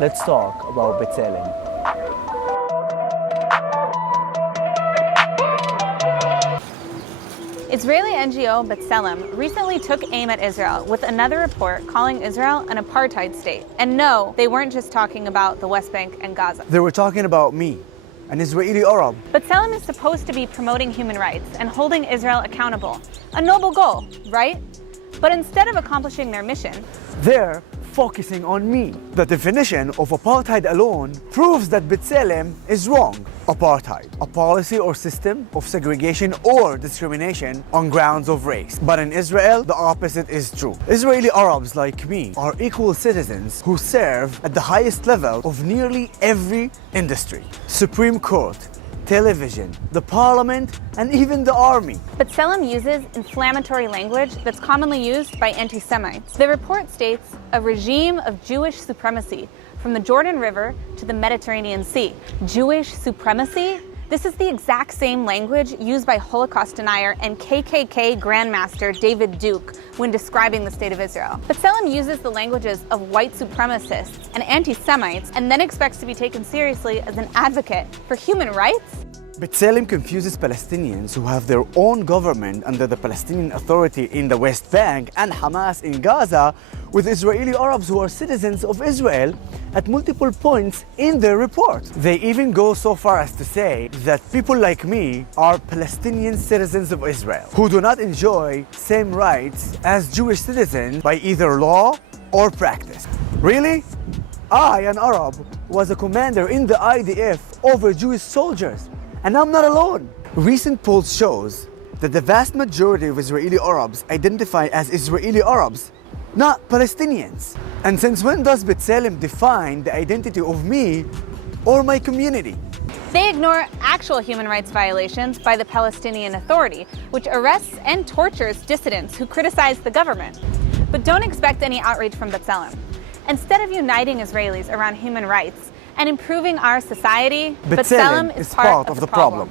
Let's talk about B'Tselem. Israeli NGO B'Tselem recently took aim at Israel with another report calling Israel an apartheid state. And no, they weren't just talking about the West Bank and Gaza. They were talking about me, an Israeli Arab. B'Tselem is supposed to be promoting human rights and holding Israel accountable. A noble goal, right? But instead of accomplishing their mission, they're focusing on me. The definition of apartheid alone proves that B'Tselem is wrong. Apartheid, a policy or system of segregation or discrimination on grounds of race. But in Israel, the opposite is true. Israeli Arabs like me are equal citizens who serve at the highest level of nearly every industry. Supreme Court, television, the parliament, and even the army. B'Tselem uses inflammatory language that's commonly used by anti-Semites. The report states a regime of Jewish supremacy from the Jordan River to the Mediterranean Sea. Jewish supremacy? This is the exact same language used by Holocaust denier and KKK Grandmaster David Duke when describing the state of Israel. B'Tselem uses the languages of white supremacists and anti-Semites and then expects to be taken seriously as an advocate for human rights? B'Tselem confuses Palestinians who have their own government under the Palestinian Authority in the West Bank and Hamas in Gaza with Israeli Arabs who are citizens of Israel at multiple points in their report. They even go so far as to say that people like me are Palestinian citizens of Israel who do not enjoy same rights as Jewish citizens by either law or practice. Really? I, an Arab, was a commander in the IDF over Jewish soldiers. And I'm not alone. Recent polls shows that the vast majority of Israeli Arabs identify as Israeli Arabs, not Palestinians. And since when does B'Tselem define the identity of me or my community? They ignore actual human rights violations by the Palestinian Authority, which arrests and tortures dissidents who criticize the government. But don't expect any outrage from B'Tselem. Instead of uniting Israelis around human rights and improving our society, B'Tselem is part of the problem.